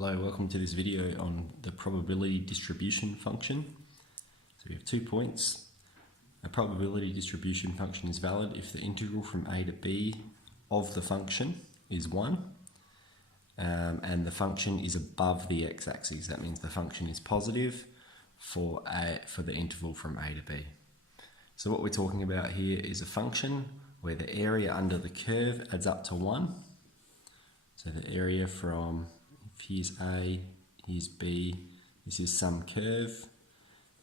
Hello, welcome to this video on the probability distribution function. So we have 2 points. A probability distribution function is valid if the integral from a to b of the function is 1 and the function is above the x-axis. That means the function is positive for the interval from a to b. So what we're talking about here is a function where the area under the curve adds up to 1. So the area from, if here's A, here's B, this is some curve.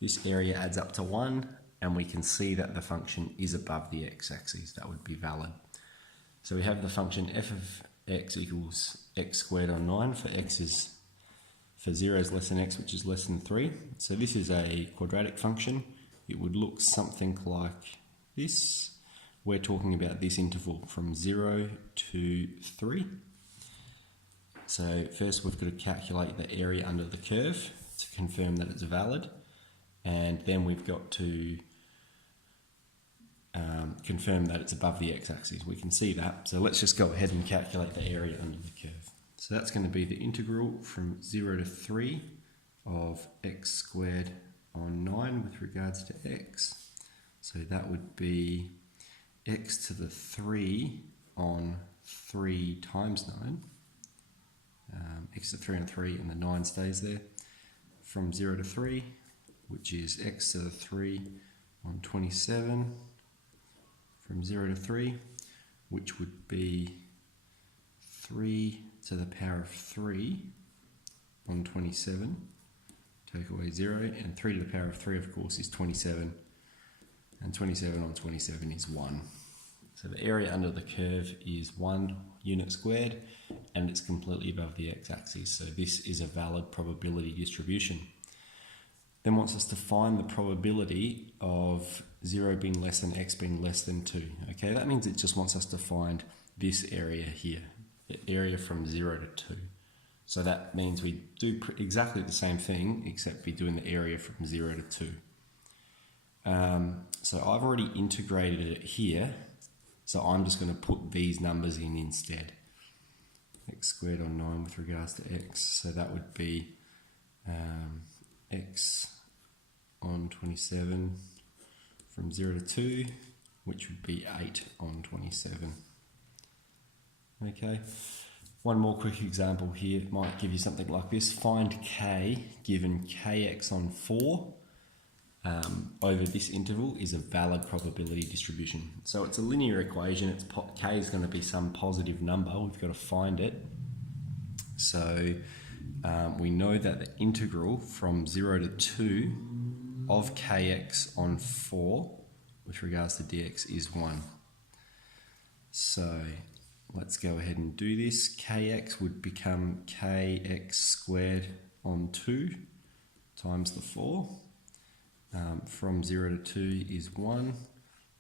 This area adds up to 1, and we can see that the function is above the x-axis. That would be valid. So we have the function f of x equals x squared on 9 for 0 is less than x, which is less than 3. So this is a quadratic function. It would look something like this. We're talking about this interval from 0 to 3. So first we've got to calculate the area under the curve to confirm that it's valid, and then we've got to confirm that it's above the x-axis. We can see that, so let's just go ahead and calculate the area under the curve. So that's going to be the integral from 0 to 3 of x squared on 9 with regards to x. So that would be x to the 3 on 3 times 9. X to the 3 on 3 and the 9 stays there. From 0 to 3, which is x to the 3 on 27. From 0 to 3, which would be 3 to the power of 3 on 27. Take away 0, and 3 to the power of 3, of course, is 27. And 27 on 27 is 1. So the area under the curve is 1 unit squared, and it's completely above the x-axis. So this is a valid probability distribution. Then wants us to find the probability of 0 being less than x being less than 2. Okay, that means it just wants us to find this area here, the area from 0 to 2. So that means we do exactly the same thing, except we're doing the area from 0 to 2. So I've already integrated it here, so I'm just going to put these numbers in instead. X squared on 9 with regards to x, so that would be x on 27 from 0 to 2, which would be 8 on 27. Okay, one more quick example here. It might give you something like this. Find k given kx on 4 over this interval is a valid probability distribution. So it's a linear equation. It's k is going to be some positive number. We've got to find it. So we know that the integral from 0 to 2 of kx on 4 with regards to dx is 1. So let's go ahead and do this. Kx would become kx squared on 2 times the 4. From 0 to 2 is 1,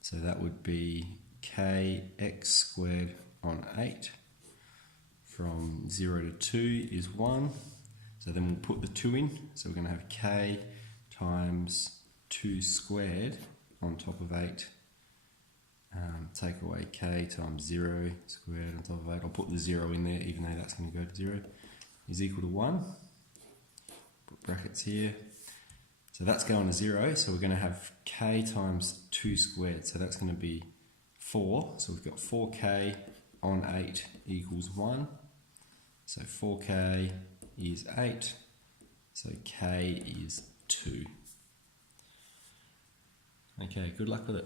so that would be kx squared on 8. From 0 to 2 is 1, so then we'll put the 2 in, so we're going to have k times 2 squared on top of 8. Take away k times 0 squared on top of 8. I'll put the 0 in there, even though that's going to go to 0, is equal to 1. Put brackets here. So that's going to 0, so we're going to have k times 2 squared, so that's going to be 4. So we've got 4k on 8 equals 1. So 4k is 8, so k is 2. Okay, good luck with it.